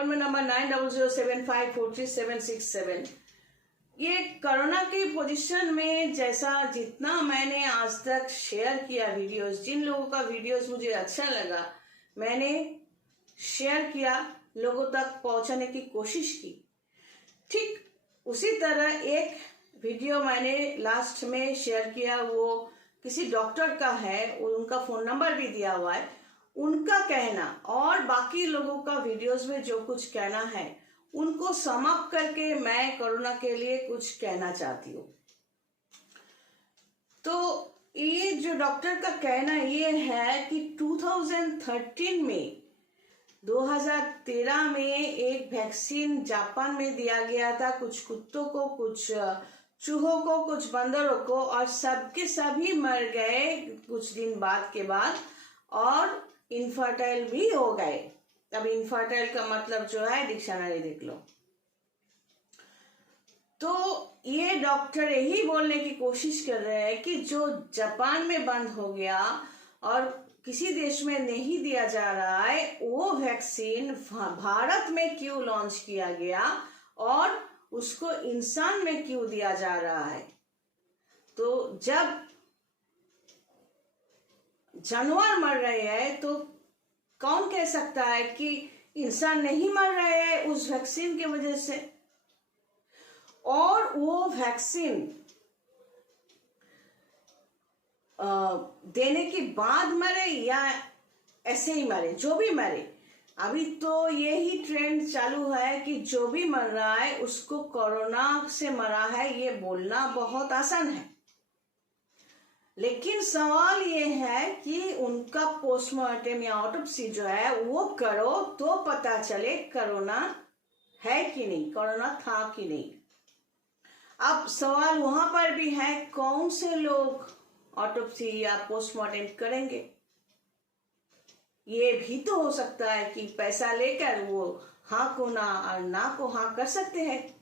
Confirm number 9007543767। ये corona की position में जैसा जितना मैंने आज तक शेयर किया वीडियोस, जिन लोगों का वीडियोस मुझे अच्छा लगा मैंने शेयर किया, लोगों तक पहुंचाने की कोशिश की। ठीक उसी तरह एक वीडियो मैंने लास्ट में शेयर किया, वो किसी डॉक्टर का है, उनका फोन नंबर भी दिया हुआ है। उनका कहना और बाकी लोगों का वीडियोस में जो कुछ कहना है उनको सम अप करके मैं कोरोना के लिए कुछ कहना चाहती हूँ। तो ये जो डॉक्टर का कहना ये है कि 2013 में 2013 में एक वैक्सीन जापान में दिया गया था, कुछ कुत्तों को, कुछ चूहों को, कुछ बंदरों को, और सबके सभी मर गए कुछ दिन बाद के बाद, और इनफर्टाइल भी हो गए। अब इनफर्टाइल का मतलब जो है डिक्शनरी देख लो। तो ये डॉक्टर यही बोलने की कोशिश कर रहे हैं कि जो जापान में बंद हो गया और किसी देश में नहीं दिया जा रहा है, वो वैक्सीन भारत में क्यों लॉन्च किया गया और उसको इंसान में क्यों दिया जा रहा है। तो जब जानवर मर रहे हैं तो कौन कह सकता है कि इंसान नहीं मर रहे हैं उस वैक्सीन की वजह से। और वो वैक्सीन देने के बाद मरे या ऐसे ही मरे, जो भी मरे, अभी तो यही ट्रेंड चालू है कि जो भी मर रहा है उसको कोरोना से मरा है, ये बोलना बहुत आसान है। लेकिन सवाल ये है कि उनका पोस्टमार्टम या ऑटोप्सी जो है वो करो तो पता चले कोरोना है कि नहीं, कोरोना था कि नहीं। अब सवाल वहां पर भी है, कौन से लोग ऑटोप्सी या पोस्टमार्टम करेंगे। ये भी तो हो सकता है कि पैसा लेकर वो हाँ को ना और ना को हाँ कर सकते हैं।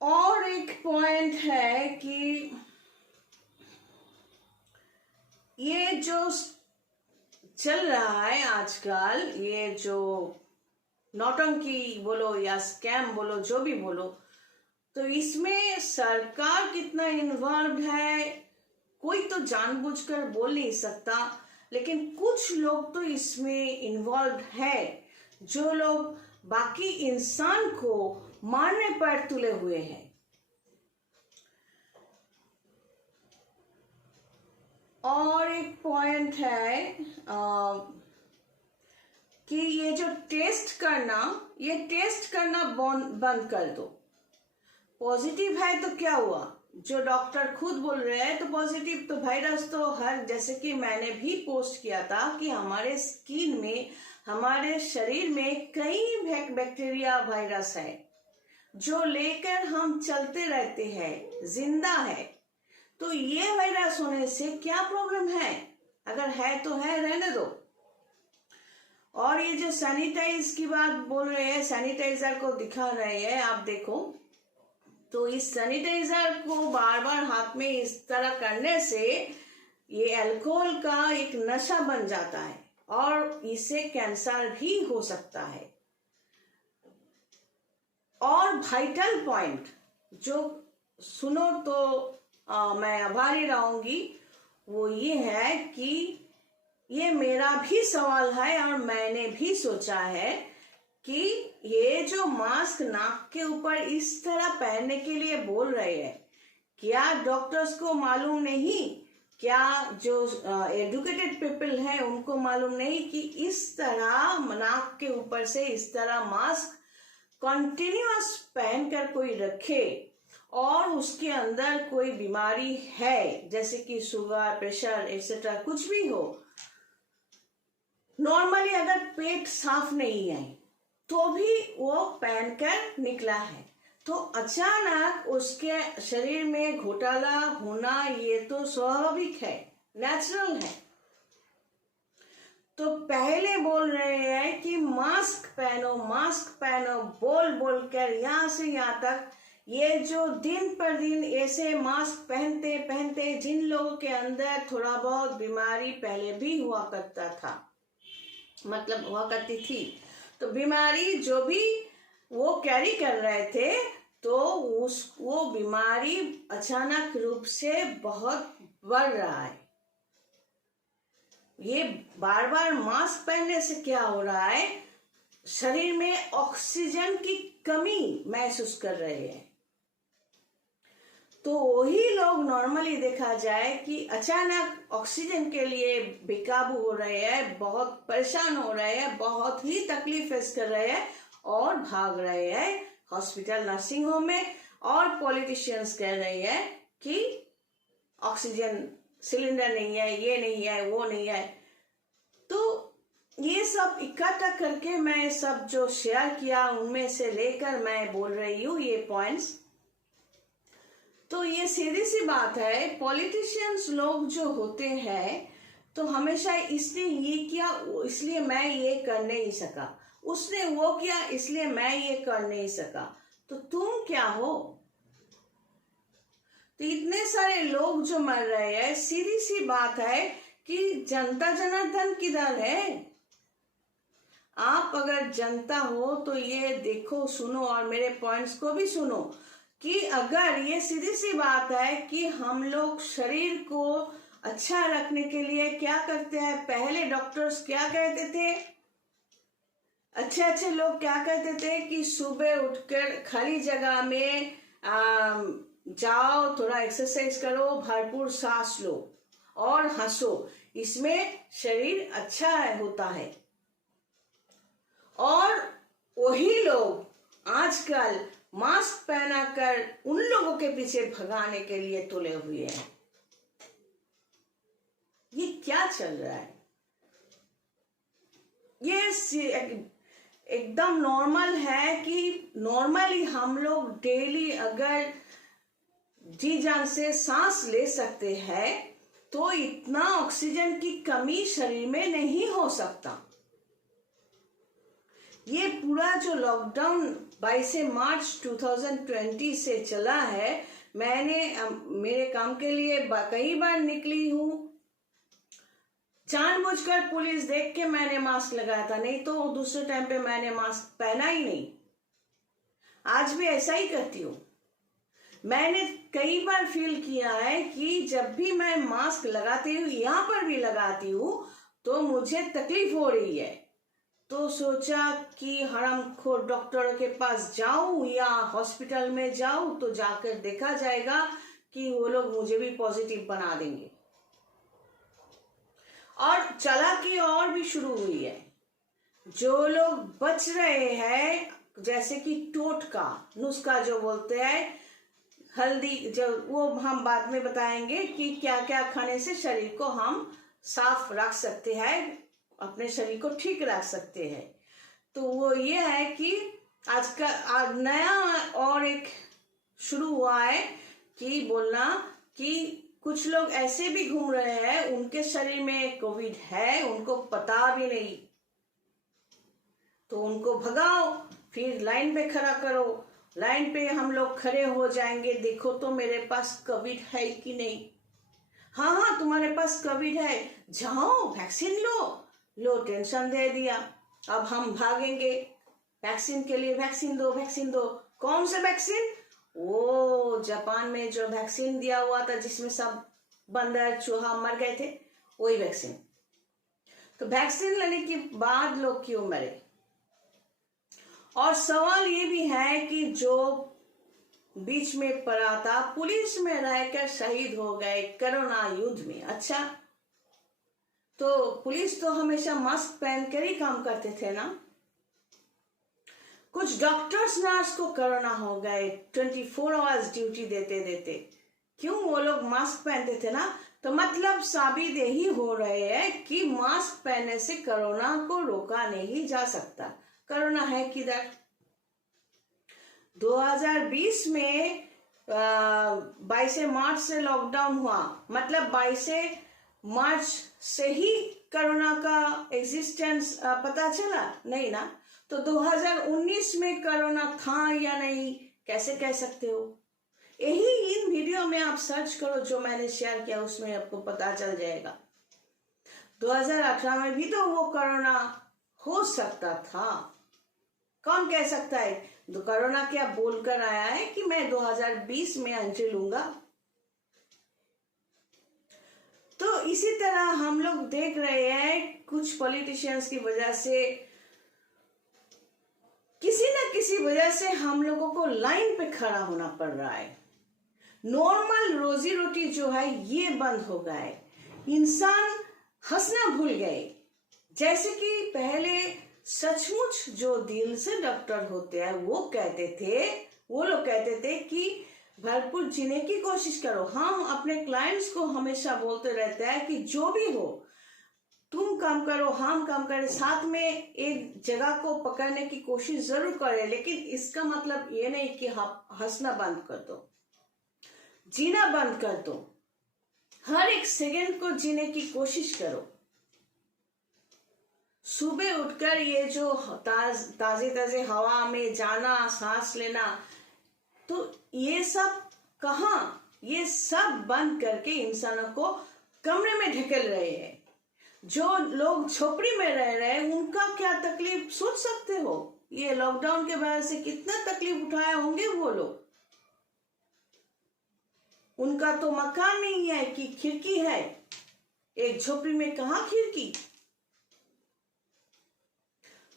और एक पॉइंट है कि ये जो चल रहा है आजकल, ये जो नौटंकी बोलो या स्कैम बोलो, जो भी बोलो, तो इसमें सरकार कितना इन्वॉल्व है कोई तो जानबूझकर बोल नहीं सकता, लेकिन कुछ लोग तो इसमें इन्वॉल्व है, जो लोग बाकी इंसान को मारने पर तुले हुए हैं। और एक पॉइंट है कि ये जो टेस्ट करना बंद कर दो। पॉजिटिव है तो क्या हुआ, जो डॉक्टर खुद बोल रहे हैं तो पॉजिटिव, तो वायरस तो हर, जैसे कि मैंने भी पोस्ट किया था कि हमारे स्किन में, हमारे शरीर में कई बैक्टीरिया वायरस है जो लेकर हम चलते रहते हैं, जिंदा है। तो ये वायरस होने से क्या प्रॉब्लम है, अगर है तो है, रहने दो। और ये जो सैनिटाइज की बात बोल रहे हैं, सैनिटाइजर को दिखा रहे हैं, आप देखो तो इस सैनिटाइजर को बार बार हाथ में इस तरह करने से ये अल्कोहल का एक नशा बन जाता है और इससे कैंसर भी हो सकता है। और वाइटल पॉइंट जो सुनो तो मैं आभारी रहूंगी, वो ये है कि ये मेरा भी सवाल है और मैंने भी सोचा है कि ये जो मास्क नाक के ऊपर इस तरह पहनने के लिए बोल रहे हैं, क्या डॉक्टर्स को मालूम नहीं, क्या जो एजुकेटेड पीपल हैं उनको मालूम नहीं कि इस तरह नाक के ऊपर से इस तरह मास्क कंटिन्यूअस पहनकर कोई रखे और उसके अंदर कोई बीमारी है, जैसे कि शुगर, प्रेशर एक्सेट्रा, कुछ भी हो, नॉर्मली अगर पेट साफ नहीं है तो भी वो पहनकर निकला है, तो अचानक उसके शरीर में घोटाला होना ये तो स्वाभाविक है, नेचुरल है। तो पहले बोल रहे हैं कि मास्क पहनो बोल बोल कर यहाँ से यहाँ तक, ये जो दिन पर दिन ऐसे मास्क पहनते पहनते जिन लोगों के अंदर थोड़ा बहुत बीमारी पहले भी हुआ करता था, मतलब हुआ करती थी। तो बीमारी जो भी वो कैरी कर रहे थे, तो वो बीमारी अचानक रूप से बहुत बढ़ रहा है। ये बार बार मास्क पहनने से क्या हो रहा है, शरीर में ऑक्सीजन की कमी महसूस कर रहे हैं। तो वही लोग नॉर्मली देखा जाए कि अचानक ऑक्सीजन के लिए बेकाबू हो रहे हैं, बहुत परेशान हो रहे हैं, बहुत ही तकलीफ फेस कर रहे हैं और भाग रहे हैं हॉस्पिटल, नर्सिंग होम में। और पॉलिटिशियंस कह रहे हैं कि ऑक्सीजन सिलेंडर नहीं है, ये नहीं है, वो नहीं है। तो ये सब इकट्ठा करके मैं सब जो शेयर किया उनमें से लेकर मैं बोल रही हूँ ये पॉइंट्स। तो ये सीधी सी बात है, पॉलिटिशियंस लोग जो होते हैं तो हमेशा इसने ये किया इसलिए मैं ये कर नहीं सका, उसने वो किया इसलिए मैं ये कर नहीं सका। तो तुम क्या हो? तो इतने सारे लोग जो मर रहे हैं, सीधी सी बात है कि जनता जनार्दन किधर है? आप अगर जनता हो तो ये देखो, सुनो और मेरे पॉइंट्स को भी सुनो कि अगर ये सीधी सी बात है कि हम लोग शरीर को अच्छा रखने के लिए क्या करते हैं। पहले डॉक्टर्स क्या कहते थे, अच्छे अच्छे लोग क्या कहते थे कि सुबह उठकर खाली जगह में जाओ, थोड़ा एक्सरसाइज करो, भरपूर सांस लो और हंसो, इसमें शरीर अच्छा होता है। और वही लोग आजकल मास्क पहनाकर उन लोगों के पीछे भगाने के लिए तुले हुए हैं। ये क्या चल रहा है? ये एकदम नॉर्मल है कि नॉर्मली हम लोग डेली अगर जी जान से सांस ले सकते हैं तो इतना ऑक्सीजन की कमी शरीर में नहीं हो सकता। ये पूरा जो लॉकडाउन 22 मार्च 2020 से चला है, मैंने मेरे काम के लिए कई बार निकली हूँ, जानबूझकर पुलिस देख के मैंने मास्क लगाया था, नहीं तो दूसरे टाइम पे मैंने मास्क पहना ही नहीं। आज भी ऐसा ही करती हूँ। मैंने कई बार फील किया है कि जब भी मैं मास्क लगाती हूँ, यहाँ पर भी लगाती हूँ, तो मुझे तकलीफ हो रही है। तो सोचा कि हरामखोर डॉक्टरों के पास जाऊं या हॉस्पिटल में जाऊं, तो जाकर देखा जाएगा कि वो लोग मुझे भी पॉजिटिव बना देंगे। और चालाकी और भी शुरू हुई है। जो लोग बच रहे हैं, जैसे कि टोटका नुस्खा जो बोलते हैं, हल्दी, जो वो हम बाद में बताएंगे कि क्या क्या खाने से शरीर को हम साफ रख सकते हैं, अपने शरीर को ठीक रख सकते हैं। तो वो ये है कि आज का नया और एक शुरू हुआ है कि बोलना कि कुछ लोग ऐसे भी घूम रहे हैं, उनके शरीर में कोविड है, उनको पता भी नहीं, तो उनको भगाओ, फिर लाइन पे खड़ा करो, लाइन पे हम लोग खड़े हो जाएंगे, देखो तो मेरे पास कोविड है कि नहीं। हाँ हाँ, तुम्हारे पास कोविड है, जाओ वैक्सीन लो, टेंशन दे दिया, अब हम भागेंगे वैक्सीन के लिए, वैक्सीन दो, वैक्सीन दो। कौन सा वैक्सीन? वो जापान में जो वैक्सीन दिया हुआ था जिसमें सब बंदर चूहा मर गए थे, वही वैक्सीन। तो वैक्सीन लेने के बाद लोग क्यों मरे? और सवाल ये भी है कि जो बीच में पड़ा था, पुलिस में रहकर शहीद हो गए कोरोना युद्ध में। अच्छा, तो पुलिस तो हमेशा मास्क पहनकर ही काम करते थे ना। कुछ डॉक्टर्स नर्स को कोरोना हो गए 24 आवर्स ड्यूटी देते देते, क्यों? वो लोग मास्क पहनते थे ना। तो मतलब साबित यही हो रहे हैं कि मास्क पहनने से कोरोना को रोका नहीं जा सकता। कोरोना है किधर? 2020 में 22 मार्च से लॉकडाउन हुआ, मतलब 22 मार्च से ही कोरोना का एग्जिस्टेंस पता चला? नहीं ना। तो 2019 में कोरोना था या नहीं, कैसे कह सकते हो? यही इन वीडियो में आप सर्च करो जो मैंने शेयर किया, उसमें आपको पता चल जाएगा। 2018 में भी तो वो कोरोना हो सकता था। कौन कह सकता है? तो कोरोना क्या बोलकर आया है कि मैं 2020 में एंट्री लूंगा? तो इसी तरह हम लोग देख रहे हैं कुछ पॉलिटिशियंस की वजह से, किसी न किसी वजह से हम लोगों को लाइन पे खड़ा होना पड़ रहा है। नॉर्मल रोजी रोटी जो है ये बंद हो गया है। इंसान हंसना भूल गए। जैसे कि पहले सचमुच जो दिल से डॉक्टर होते हैं वो लोग कहते थे कि भरपूर जीने की कोशिश करो। हम अपने क्लाइंट्स को हमेशा बोलते रहते हैं कि जो भी हो तुम काम करो, हम काम करें, साथ में एक जगह को पकड़ने की कोशिश जरूर करें, लेकिन इसका मतलब ये नहीं कि हंसना बंद कर दो, जीना बंद कर दो। हर एक सेकंड को जीने की कोशिश करो। सुबह उठकर ये जो ताजे ताजे हवा में जाना, सांस लेना, तो ये सब कहाँ? ये सब बंद करके इंसानों को कमरे में ढकेल रहे हैं। जो लोग झोपड़ी में रह रहे हैं उनका क्या तकलीफ सोच सकते हो? ये लॉकडाउन के वजह से कितना तकलीफ उठाए होंगे वो लोग। उनका तो मकान नहीं है कि खिड़की है। एक झोपड़ी में कहाँ खिड़की?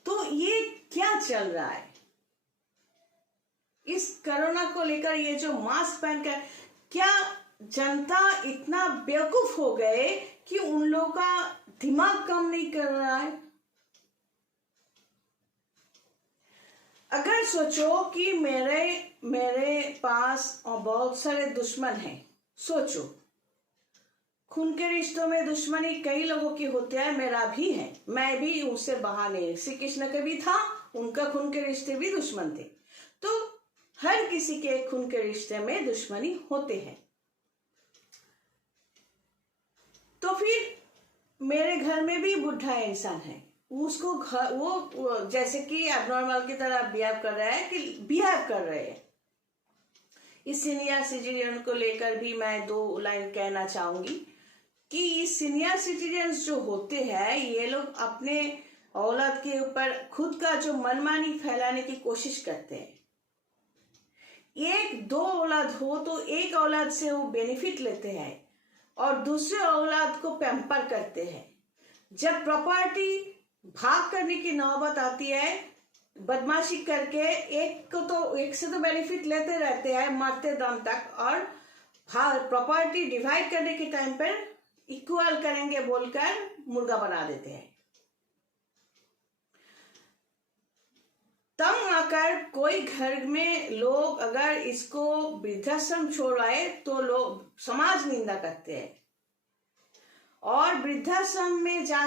तो ये क्या चल रहा है? इस कोरोना को लेकर ये जो मास्क पहनकर, क्या जनता इतना बेवकूफ हो गए कि उन लोगों का दिमाग काम नहीं कर रहा है? अगर सोचो कि मेरे पास बहुत सारे दुश्मन हैं, सोचो खून के रिश्तों में दुश्मनी कई लोगों की होती है, मेरा भी है, मैं भी उससे बाहर नहीं। श्री कृष्ण का भी था, उनका खून के रिश्ते भी दुश्मन थे। तो हर किसी के खून के रिश्ते में दुश्मनी होते हैं। तो फिर मेरे घर में भी बुढ़ा इंसान है, उसको वो जैसे कि एबनॉर्मल की तरह बिहेव कर रहे हैं। इस सीनियर सिटीजन को लेकर भी मैं 2 लाइन कहना चाहूंगी कि इस सीनियर सिटीजन जो होते हैं ये लोग अपने औलाद के ऊपर खुद का जो मनमानी फैलाने की कोशिश करते हैं। 1-2 औलाद हो तो एक औलाद से वो बेनिफिट लेते हैं और दूसरे औलाद को पैम्पर करते हैं। जब प्रॉपर्टी भाग करने की नौबत आती है, बदमाशी करके एक से तो बेनिफिट लेते रहते हैं मरते दम तक, और प्रॉपर्टी डिवाइड करने के टाइम पर इक्वल करेंगे बोलकर मुर्गा बना देते हैं। तंग आकर कोई घर में लोग अगर इसको वृद्धाश्रम छोड़वाए तो लोग समाज निंदा करते हैं, और वृद्धाश्रम में जा